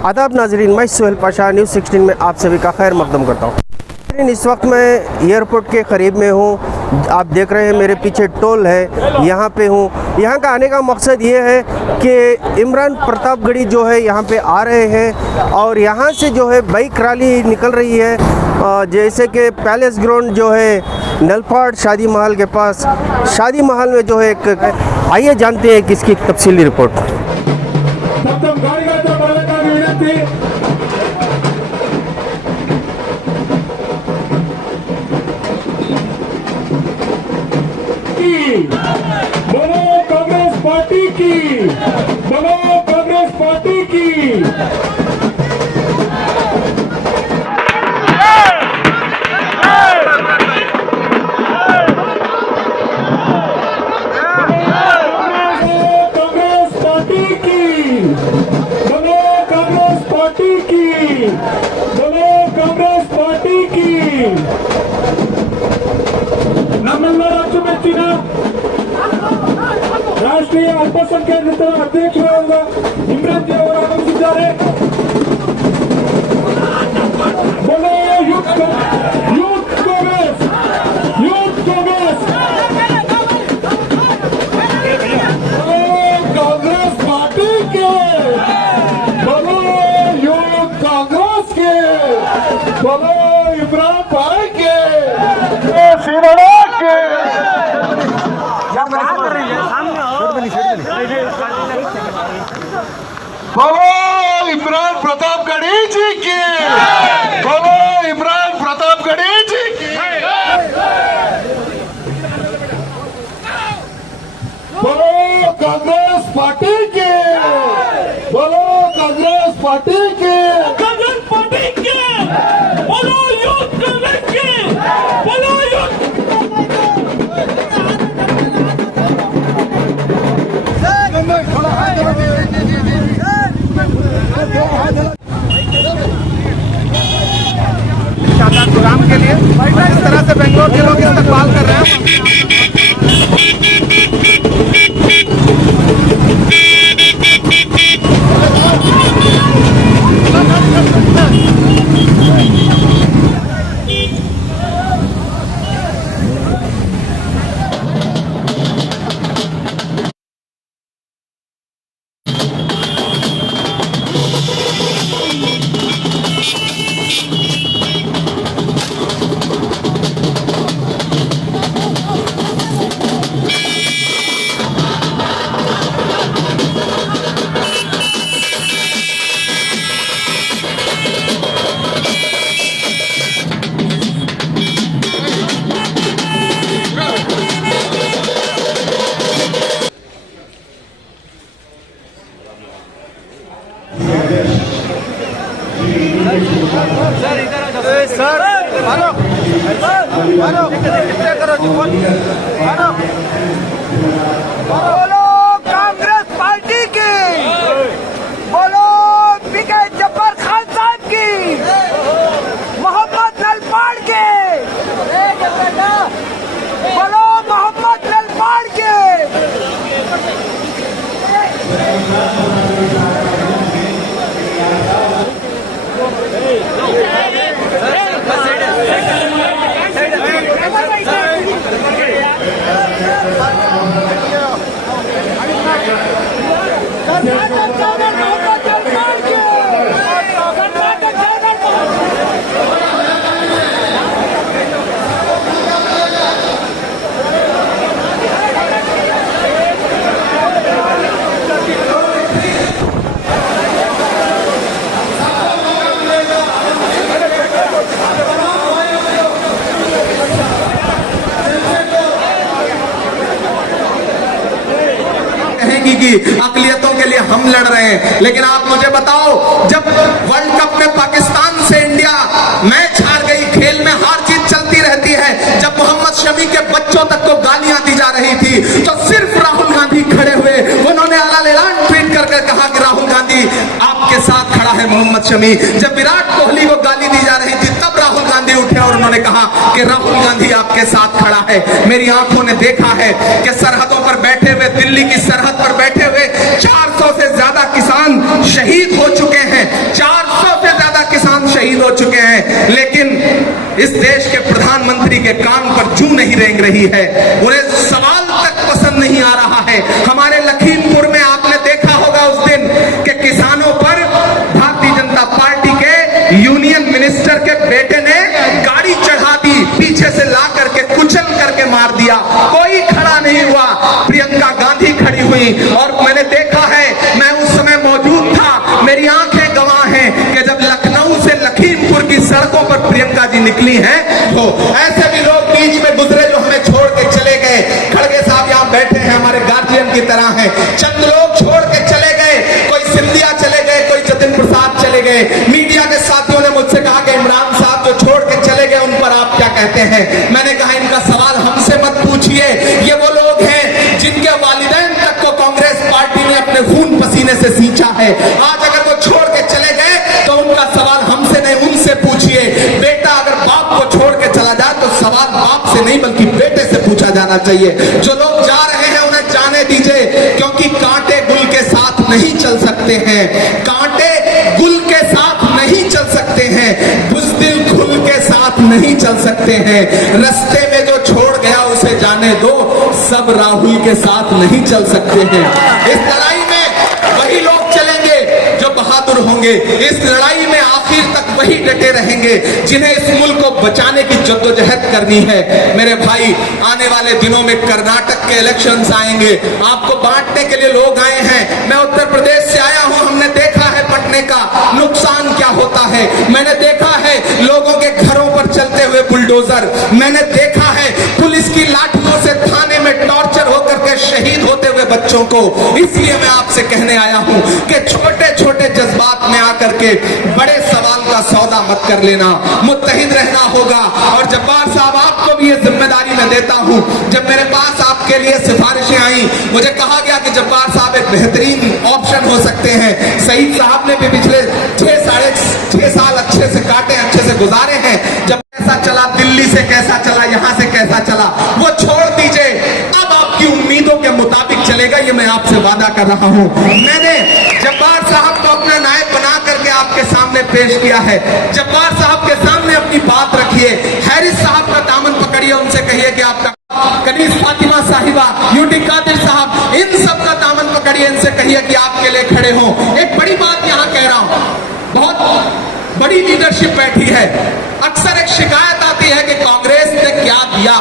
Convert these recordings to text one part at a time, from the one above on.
आदाब नाजरीन, मैं सोहेल पाशा न्यूज़ 16 में आप सभी का खैर मकदम करता हूँ। इस वक्त मैं एयरपोर्ट के करीब में हूँ। आप देख रहे हैं मेरे पीछे टोल है, यहाँ पे हूँ। यहाँ का आने का मकसद ये है कि इमरान प्रतापगढ़ी जो है यहाँ पे आ रहे हैं और यहाँ से जो है बाइक रैली निकल रही है, जैसे कि पैलेस ग्राउंड जो है नलपाड़ शादी महल के पास, शादी महल में जो है एक, आइए जानते हैं किसकी तफसीली रिपोर्ट। बोलो कांग्रेस पार्टी की, बोलो कांग्रेस पार्टी की। कांग्रेस पार्टी की, बोलो कांग्रेस पार्टी की, बोलो कांग्रेस पार्टी की। नम्मेಲ್ಲರ ಅಚ್ಚುಮೆಚ್ಚಿನ ರಾಷ್ಟ್ರೀಯ ಅಲ್ಪಸಂಖ್ಯಾತರ ಅಧ್ಯಕ್ಷರಾದ ಇಮ್ರಾನ್ ಜಿ ಅವರು ಆಗಮಿಸಿದ್ದಾರೆ। बोलो youth Congress, youth Congress, Congress party के, बोलो यूथ कांग्रेस के, बोलो इमरान भाई के, श्रीराम के। बोलो इमरान प्रतापगढ़ी जी की, बोलो इमरान प्रतापगढ़ी जी की, बोलो कांग्रेस पार्टी के, बोलो कांग्रेस पार्टी के, कांग्रेस पार्टी के, बोलो यूथ कांग्रेस के, बोलो यूथ। शानदार प्रोग्राम के लिए जिस तरह से बेंगलोर के लोग इस्तेमाल कर रहे हैं। सर बोलो कांग्रेस पार्टी की, बोलो पीके जब्बार खान साहब की, मोहम्मद नलपाड़ के, बोलो मोहम्मद नलपाड़ के। की अकलियतों के लिए हम लड़ रहे हैं, लेकिन आप मुझे बताओ, जब वर्ल्ड कप में पाकिस्तान से इंडिया मैच हार गई, खेल में हार जीत चलती रहती है, जब मोहम्मद शमी के बच्चों तक को गालियां दी जा रही थी, तो सिर्फ राहुल गांधी खड़े हुए, उन्होंने ऐलान ट्वीट करके कहा कि राहुल गांधी आपके साथ खड़ा है मोहम्मद शमी। जब विराट कोहली को गाली दी जा रही थी, तब राहुल गांधी उठे और उन्होंने कहा कि राहुल गांधी आपके साथ खड़ा है। मेरी आंखों ने देखा है कि सरहदों पर बैठे हुए, दिल्ली की सरहद पर बैठे हुए 400 से ज्यादा किसान शहीद हो चुके हैं, 400 से ज्यादा किसान शहीद हो चुके हैं, लेकिन इस देश के प्रधानमंत्री के कान पर जूं नहीं रेंग रही है, उन्हें सवाल तक पसंद नहीं आ रहा है। हमारे लखीमपुर में आपने देखा होगा उस दिन कि किसानों पर भारतीय जनता पार्टी के यूनियन मिनिस्टर के बेटे ने गाड़ी चढ़ा दी, पीछे से ला करके कुचल करके मार दिया, कोई खड़ा नहीं हुआ, प्रियंका गांधी खड़ी हुई। और मैंने देखा है, मैं उस समय मौजूद था, मेरी आंखें गवाह हैं कि जब लखनऊ से लखीमपुर की सड़कों पर प्रियंका जी निकली हैं, तो ऐसे भी लोग बीच में गुजरे जो हमें छोड़ के चले गए। खड़गे साहब यहाँ बैठे हैं, हमारे गार्जियन की तरह हैं, चंद लोग छोड़ के चले गए, कोई सिंधिया चले गए, कोई जतिन प्रसाद चले गए। मीडिया के साथियों ने मुझसे कहा कि इमरान साहब जो छोड़ के चले गए उन पर आप क्या कहते हैं? मैंने कहा इनका सवाल हमसे मत पूछिए, ये वो लोग हैं जिनके वालिदैन तक को कांग्रेस पार्टी ने अपने खून पसीने से सींचा है। आज अगर वो छोड़ के चले गए तो उनका सवाल हमसे नहीं, उनसे पूछिए। बेटा अगर बाप को छोड़ के चला जाए तो सवाल बाप से नहीं बल्कि बेटे से पूछा जाना चाहिए। जो लोग जा रहे हैं उन्हें जाने दीजिए, क्योंकि कांटे गुल के साथ नहीं चल सकते हैं, कांटे गुल के साथ नहीं चल सकते हैं, बुज़दिल खुल के साथ नहीं चल सकते हैं। रास्ते में जो छोड़ गया उसे जाने दो, सब राहुल के साथ नहीं चल सकते हैं। इस लड़ाई में वही लोग चलेंगे जो बहादुर होंगे, इस लड़ाई में आखिर तक वही डटे रहेंगे जिन्हें इस मुल्क को बचाने की जद्दोजहद करनी है। मेरे भाई, आने वाले दिनों में कर्नाटक के इलेक्शंस आएंगे, आपको बांटने के लिए लोग आए हैं। मैं उत्तर प्रदेश से आया हूं, हमने देखा है पटने का नुकसान क्या होता है, मैंने देखा है लोगों के घरों पर चलते हुए बुलडोजर, मैंने देखा है पुलिस की लाठियों से थाने में टॉर्चर होकर के शहीद होते हुए बच्चों को। इसलिए मैं आपसे कहने आया हूं कि छोटे छोटे जज्बात में आकर के बड़े सवाल का सौदा मत कर लेना, मुत्तहिद रहना होगा। और जब्बार साहब, आपको भी ये जिम्मेदारी मैं देता हूं, जब मेरे पास आपके लिए सिफारिशें आई, मुझे कहा गया कि जब्बार साहब एक बेहतरीन ऑप्शन हो सकते हैं। सईद साहब ने भी पिछले 6 साल अच्छे से काटे, अच्छे से गुजारे हैं। जब कैसा चला दिल्ली से, कैसा चला यहां से, कैसा चला, वो छोड़ दीजिए, अब आपकी उम्मीदों के मुताबिक चलेगा, ये मैं आपसे वादा कर रहा हूं। मैंने जब्बार साहब को अपना नायब बना करके आपके सामने पेश किया है। जब्बार साहब के सामने अपनी बात रखिए, हैरिस साहब का दामन पकड़िए, उनसे कहिए कि आपका कनीज फातिमा साहिबा, यूटी कादिर साहब, इन सब का दामन पकड़िए, इनसे कहिए कि आपके लिए खड़े हों। एक बड़ी बात यहां कह रहा हूं, बहुत बड़ी लीडरशिप बैठी है। अक्सर एक शिकायत आती है कि कांग्रेस ने क्या दिया।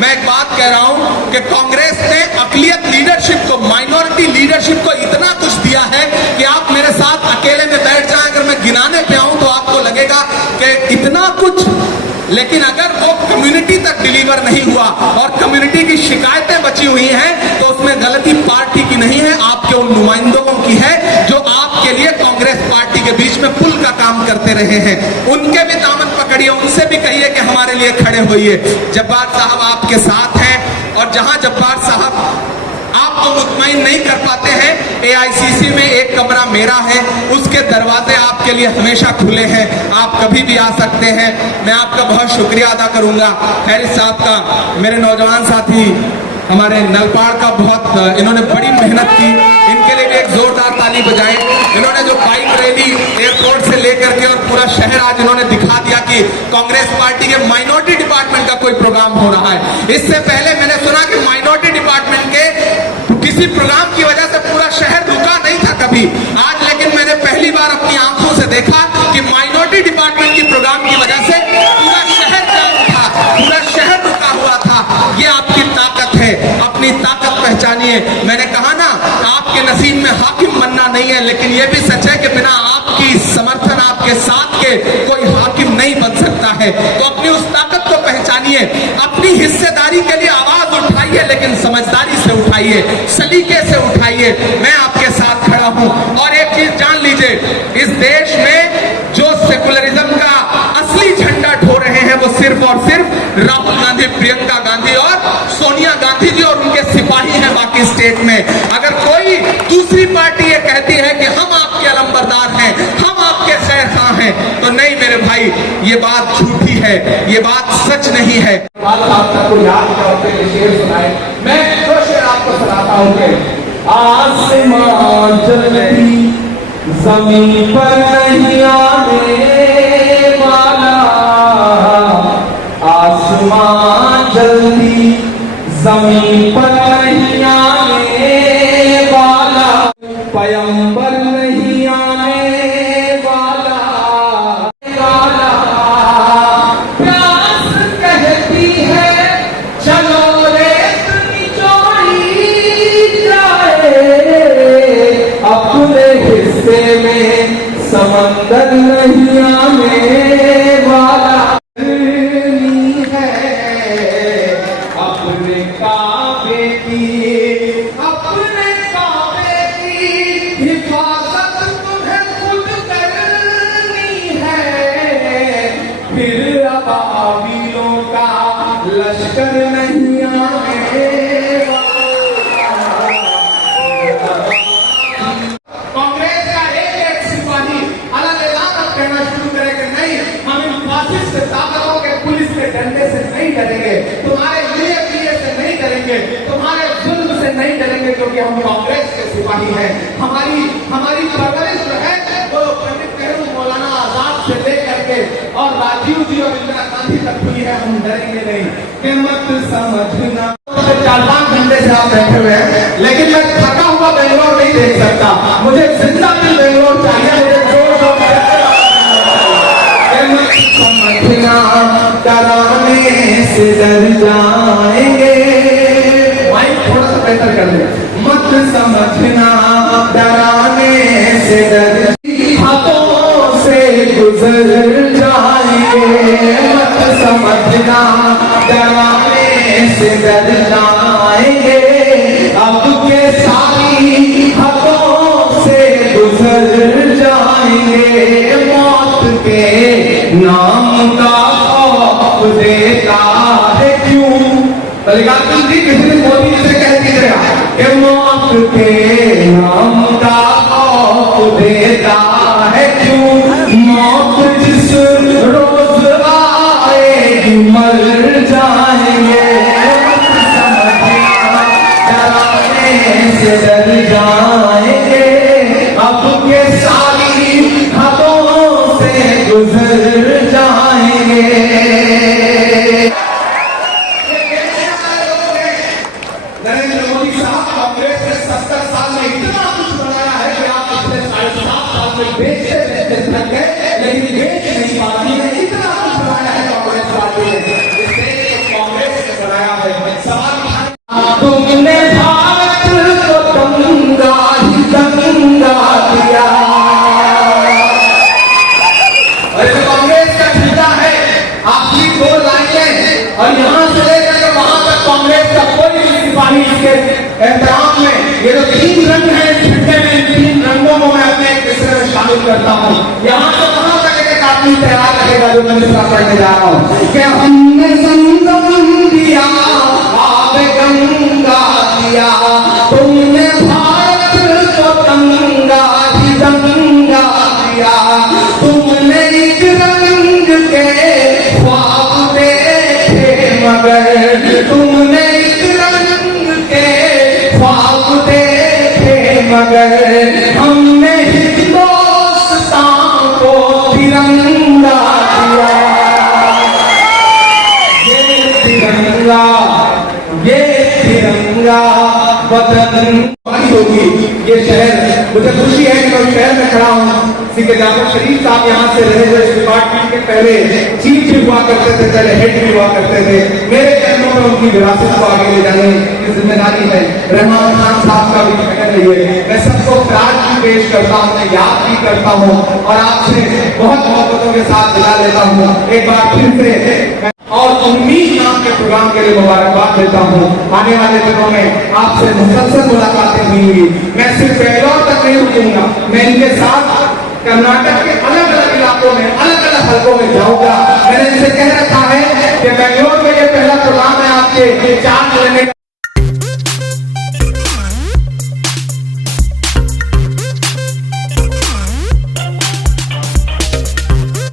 मैं एक बात कह रहा हूं कि कांग्रेस ने अकलियत लीडरशिप को, माइनॉरिटी लीडरशिप को इतना कुछ दिया है कि आप मेरे साथ अकेले में बैठ जाएं, अगर मैं गिनाने पे आऊं तो आपको लगेगा कि इतना कुछ, लेकिन अगर वो कम्युनिटी तक डिलीवर नहीं हुआ और कम्युनिटी की शिकायतें बची हुई हैं, तो उसमें गलती पार्टी की नहीं है, आपके उन नुमाइंदों की है जो आपके लिए कांग्रेस पार्टी के बीच में पुल का काम करते रहे हैं। उनके भी दामन पकड़िए, उनसे भी कहिए कि हमारे लिए खड़े होइए। जब्बार साहब आपके साथ हैं, और जहां जब्बार साहब आपको मुतमईन नहीं कर पाते हैं, AICC में एक कमरा मेरा है, उसके दरवाजे आपके लिए हमेशा खुले हैं, आप कभी भी आ सकते हैं। मैं आपका बहुत शुक्रिया अदा करूंगा, हैरिस साहब का, मेरे नौजवान साथी हमारे नलपाड़ का, बहुत इन्होंने बड़ी मेहनत की, इनके लिए भी एक जोरदार ताली बजाएं। इन्होंने जो बाइक रैली एयरपोर्ट से लेकर के और पूरा शहर आज इन्होंने दिखा दिया कि कांग्रेस पार्टी के माइनॉरिटी डिपार्टमेंट का कोई प्रोग्राम हो रहा है। इससे पहले मैंने सुना कि माइनॉरिटी डिपार्टमेंट के किसी प्रोग्राम की वजह से पूरा शहर रुका नहीं था कभी, आज लेकिन मैंने पहली बार अपनी आंखों से देखा कि माइनॉरिटी डिपार्टमेंट की प्रोग्राम की वजह से पूरा शहर जाम था, पूरा शहर रुका हुआ था। ये आपकी ताकत है, अपनी ताकत पहचानिए। मैंने कहा ना, आपके नसीब में हाकिम बनना नहीं है, लेकिन यह भी सच है कि बिना आपकी समर्थन, आपके साथ के कोई हाकिम नहीं बन सकता है। तो अपनी उस ताकत को पहचानिए, अपनी हिस्सेदारी के लिए आवाज उठाइए, लेकिन समझदारी से उठाइए, सलीके से उठाइए। मैं आपके साथ खड़ा हूं। और एक चीज जान लीजिए, इस देश में जो सेकुलरिज्म का असली झंडा ढो रहे हैं, वो सिर्फ और सिर्फ राहुल गांधी, प्रियंका गांधी और सोनिया गांधी जी और उनके सिपाही हैं बाकी स्टेट में। अगर कोई दूसरी पार्टी ये कहती है कि हम आपके अलंबरदार हैं, हम आपके शहरखां हैं, तो नहीं मेरे भाई, ये बात झूठी है, ये बात सच नहीं है। आपको याद है, शेर सुनाए, मैं दो शेर आपको सुनाता हूँ कि आसमान जलती जमीन पर नहीं आने वाला, आसमान जल्दी जमीन पर नहीं आने वाला, पैगंबर नहीं आने वाला, प्यास कहती है चलो रेत निचोड़ी जाए, अपने हिस्से में समंदर नहीं आने वाला, अपने काबे की हिफाजत तुम्हें खुद करनी है, फिर अबाबिलों का लश्कर नहीं आने वाला। कांग्रेस का एक सिपाही अलग ऐलान करना शुरू करे कि नहीं, हम इन फासिस्ट ताकतों के पुलिस के डंडे से नहीं डरेंगे, तुम्हारे लिए से नहीं डरेंगे, तुम्हारे जुल्म से नहीं डरेंगे, क्योंकि हम कांग्रेस के सिपाही हैं। हमारी परवरिश जो है वो पंडित नेहरू, मौलाना आजाद से लेकर के और राजीव जी और इंदिरा गांधी तक हुई है, हम डरेंगे नहीं। कि मत समझना 4-5 घंटे से आप बैठे हुए हैं, लेकिन मैं थका हुआ बेंगलोर नहीं देख सकता, मुझे जिंदा दिल बेंगलोर चाहिए, मुझे जोश और समझना डराने से डर जाएंगे, माइक थोड़ा सा बेहतर कर दे, मत समझना डराने से डर, हाथों से गुजर जाएंगे, मत समझना डराने से डर जाएंगे, अब के सारी हाथों से गुजर जाएंगे, मौत के नाम का खौफ देता है क्यों, मल्लिकार्जुन जी किसी ने मोदी जी से कह दीजिएगा कि मौत के नाम का खौफ देता है क्यों, मौत जिस रोज आएगी मर जाएंगे, डराने से डर जाएंगे, अब के सारी हाथों से गुजर जाएंगे। नरेंद्र मोदी साहब कांग्रेस ने 70 साल में इतना कुछ बनाया है कि आप पिछले 7.5 साल में बेचते थक गए, लेकिन बेच नहीं पाती है, इतना कुछ बनाया है कांग्रेस पार्टी ने, इसे कांग्रेस ने बनाया है। सवाल तुमने भारत को दंगा ही दंगा दिया, अरे तो कांग्रेस का ठेका है, आपकी 2 लाइनें और यहाँ से लेकर वहां तक कांग्रेस का कोई सिपाही इसके एहतराम में, ये जो 3 रंग है झंडे में, इन 3 रंगों को मैं अपने एक हिस्से में शामिल करता हूँ। यहाँ से वहां तक एक आदमी तैयार रहेगा जो मैं दूसरा पढ़ने जा रहा हूँ कि हमने संगम दिया, आब गंगा दिया, तुमने भारत को दंगा ही दंगा दिया, तुमने एक रंग के ख्वाब देखे मगर, तुमने एक रंग के ख्वाब देखे मगर, हमने हिंदुस्तान को तिरंगा दिया, ये तिरंगा वतन होगी, ये शहर, मुझे खुशी है कि मैं शहर में खड़ा हूँ। सीके जाफर शरीफ साहब यहाँ से रहे हुए इस डिपार्टमेंट के पहले चीफ भी हुआ करते थे, पहले हेड भी हुआ करते थे, मेरे चरणों में उनकी विरासत को आगे ले जाने की जिम्मेदारी है। रहमान खान साहब का भी कहना है, मैं सबको प्यार भी पेश करता हूँ, मैं याद भी करता हूँ और आपसे बहुत मोहब्बतों के साथ मिला लेता हूँ। एक बार फिर से और उम्मीद नाम के प्रोग्राम के लिए मुबारकबाद देता हूँ। आने वाले दिनों में आपसे मुसलसल मुलाकातें होंगी। मैं सिर्फ बेंगलोर तक नहीं रुकूंगा, मैं इनके साथ कर्नाटक के अलग अलग इलाकों में, अलग अलग हलकों में जाऊंगा।